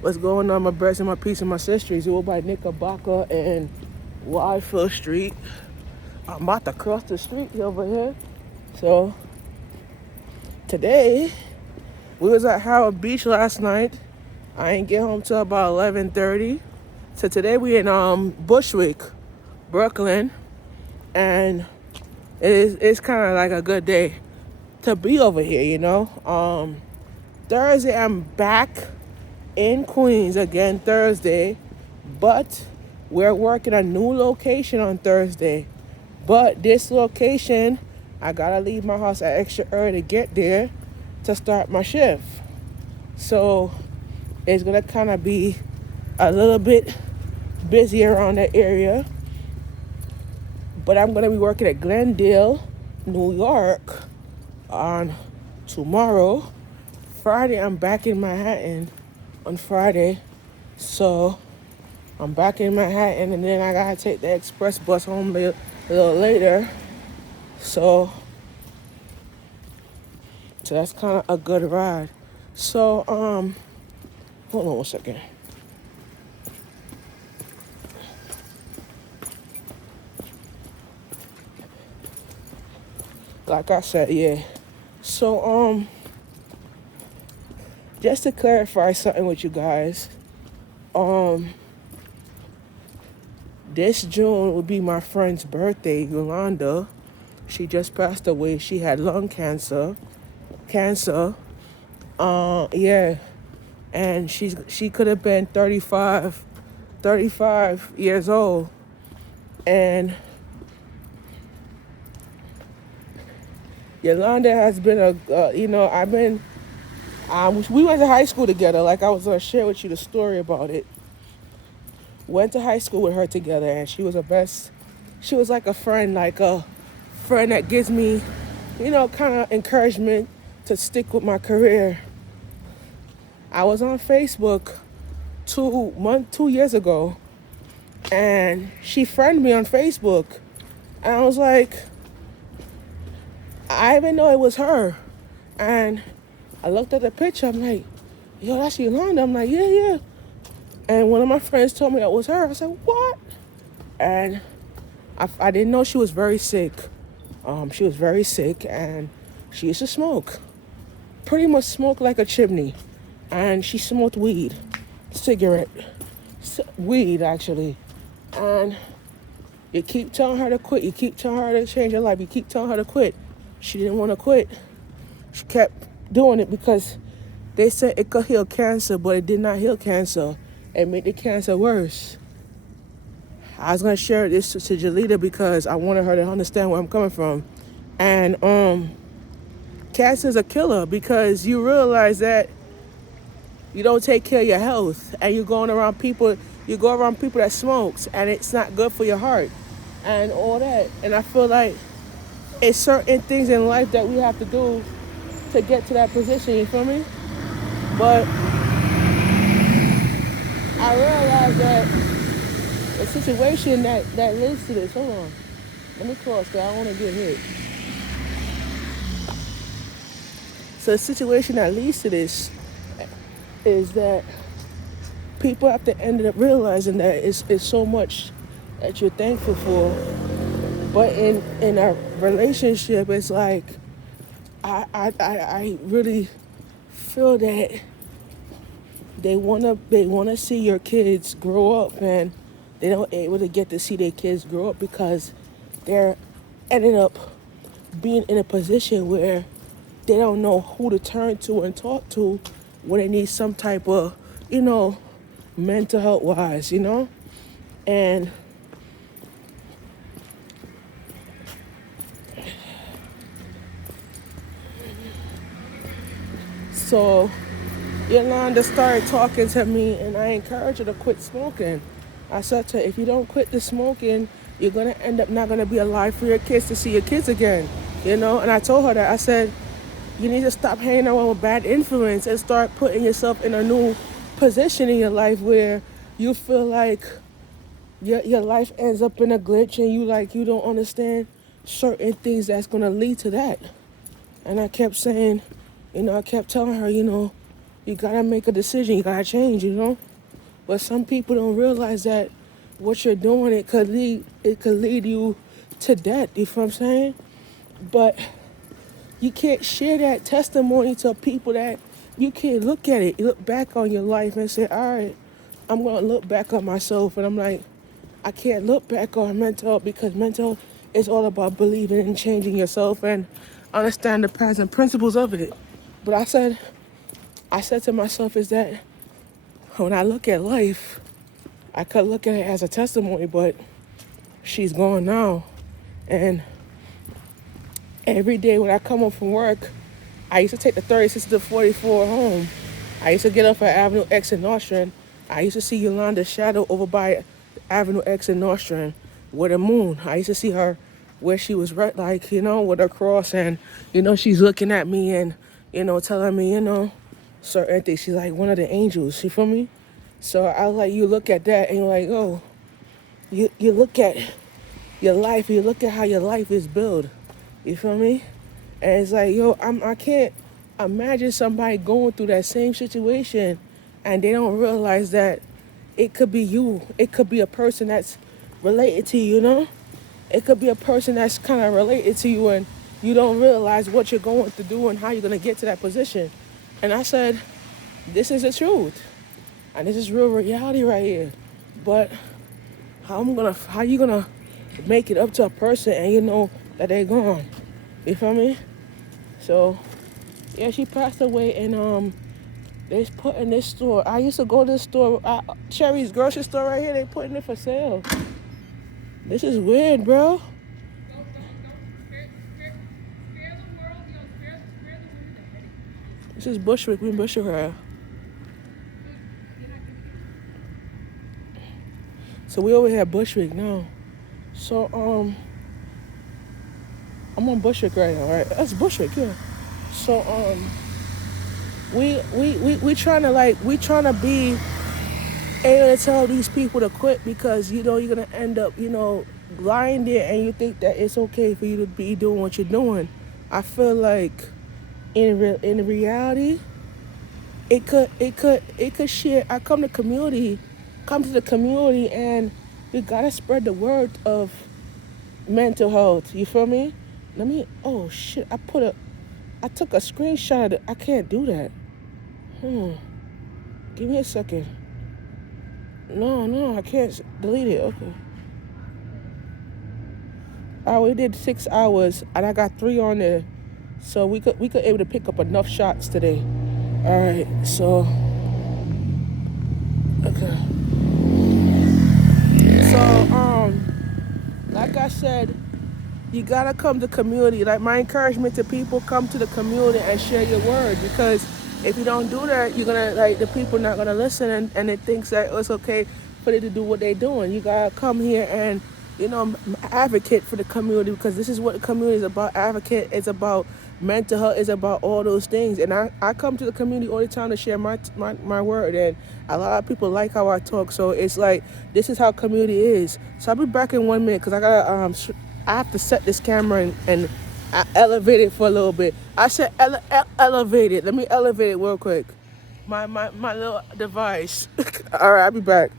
What's going on, my brothers and my peace and my sisters? Over by Knickerbocker and Wildfield Street. I'm about to cross the street over here. So today we was at Howard Beach last night. I ain't get home till about 11:30. So today we in Bushwick, Brooklyn, and it's kind of like a good day to be over here. Thursday I'm back in Queens again Thursday, but we're working a new location on Thursday. But this location, I gotta leave my house at extra early to get there to start my shift. So it's gonna kind of be a little bit busy around that area. But I'm gonna be working at Glendale, New York on tomorrow. Friday, I'm back in Manhattan on Friday. So I'm back in Manhattan, and then I gotta take the express bus home a little later. So that's kind of a good ride. So hold on one second. Like I said, yeah. So just to clarify something with you guys, this June will be my friend's birthday, Yolanda. She just passed away. She had lung cancer. Yeah. And she could have been 35 years old. And Yolanda has been we went to high school together. Like I was going to share with you the story about it. Went to high school with her together, and she was like a friend that gives me, kind of encouragement to stick with my career. I was on Facebook 2 years ago, and she friended me on Facebook, and I was like, I didn't know it was her, and I looked at the picture. I'm like, yo, that's Yolanda. I'm like, yeah. And one of my friends told me that was her. I said, what? And I didn't know she was very sick. She was very sick, and she used to smoke. Pretty much smoked like a chimney. And she smoked weed. Weed, actually. And you keep telling her to quit. You keep telling her to change her life. You keep telling her to quit. She didn't want to quit. She kept doing it because they said it could heal cancer, but it did not heal cancer. It made the cancer worse. I was going to share this to Jalita because I wanted her to understand where I'm coming from. And cancer is a killer because you realize that you don't take care of your health, and you go around people that smokes, and it's not good for your heart and all that. And I feel like it's certain things in life that we have to do to get to that position, you feel me? But I realized that the situation that leads to this, hold on, let me cross because I don't want to get hit. So the situation that leads to this is that people have to end up realizing that it's so much that you're thankful for. But in a relationship, it's like I really feel that they wanna see your kids grow up, and they don't able to get to see their kids grow up because they're ended up being in a position where they don't know who to turn to and talk to when they need some type of, mental health wise, And so Yolanda started talking to me, and I encouraged her to quit smoking. I said to her, if you don't quit the smoking, you're going to end up not going to be alive for your kids to see your kids again, And I told her that. I said, you need to stop hanging around with bad influence and start putting yourself in a new position in your life where you feel like your life ends up in a glitch, and you don't understand certain things that's going to lead to that. And I kept saying, I kept telling her, You gotta make a decision. You gotta change, you know? But some people don't realize that what you're doing, it could lead you to death. You feel what I'm saying? But you can't share that testimony to people that you can't look at it. You look back on your life and say, all right, I'm going to look back on myself. And I'm like, I can't look back on mental health because mental health is all about believing and changing yourself and understand the patterns and principles of it. But I said to myself is that when I look at life, I could look at it as a testimony, but she's gone now. And every day when I come home from work, I used to take the 36 to the 44 home. I used to get up at Avenue X in Nostrand. I used to see Yolanda's shadow over by Avenue X in Nostrand with a moon. I used to see her where she was right, like, with her cross, and, she's looking at me and, telling me, certain things. She's like one of the angels, you feel me? So I was like, you look at that and you're like, oh, you look at your life, you look at how your life is built. You feel me? And it's like, yo, I can't imagine somebody going through that same situation and they don't realize that it could be you. It could be a person that's related to you, It could be a person that's kind of related to you and you don't realize what you're going to do and how you're going to get to that position. And I said, this is the truth. And this is real reality right here. But how you gonna make it up to a person and you know that they're gone? You feel me? So yeah, she passed away and they put in this store. I used to go to the store, Cherry's grocery store right here, they putting it for sale. This is weird, bro. This is Bushwick, we in Bushwick right. So we over here at Bushwick now. So I'm on Bushwick right now, right? That's Bushwick, yeah. So we trying to be able to tell these people to quit because you're gonna end up lying there and you think that it's okay for you to be doing what you're doing. I feel like in reality, it could share. I come to the community and we gotta spread the word of mental health. You feel me? Oh shit! I took a screenshot of it. I can't do that. Give me a second. No, I can't delete it. Okay. We did 6 hours and I got 3 on there, so we could able to pick up enough shots today. All right, so okay. So like I said, you gotta come to community. Like my encouragement to people, come to the community and share your word, because if you don't do that, you're gonna the people not gonna listen and it thinks that it's okay for them to do what they're doing. You gotta come here and advocate for the community, because this is what the community is about. Advocate is about mental health, is about all those things. And I come to the community all the time to share my word, and a lot of people like how I talk. So it's like, this is how community is. So I'll be back in 1 minute because I have to set this camera and I elevate it for a little bit. I said elevate it. Let me elevate it real quick. My little device. All right, I'll be back.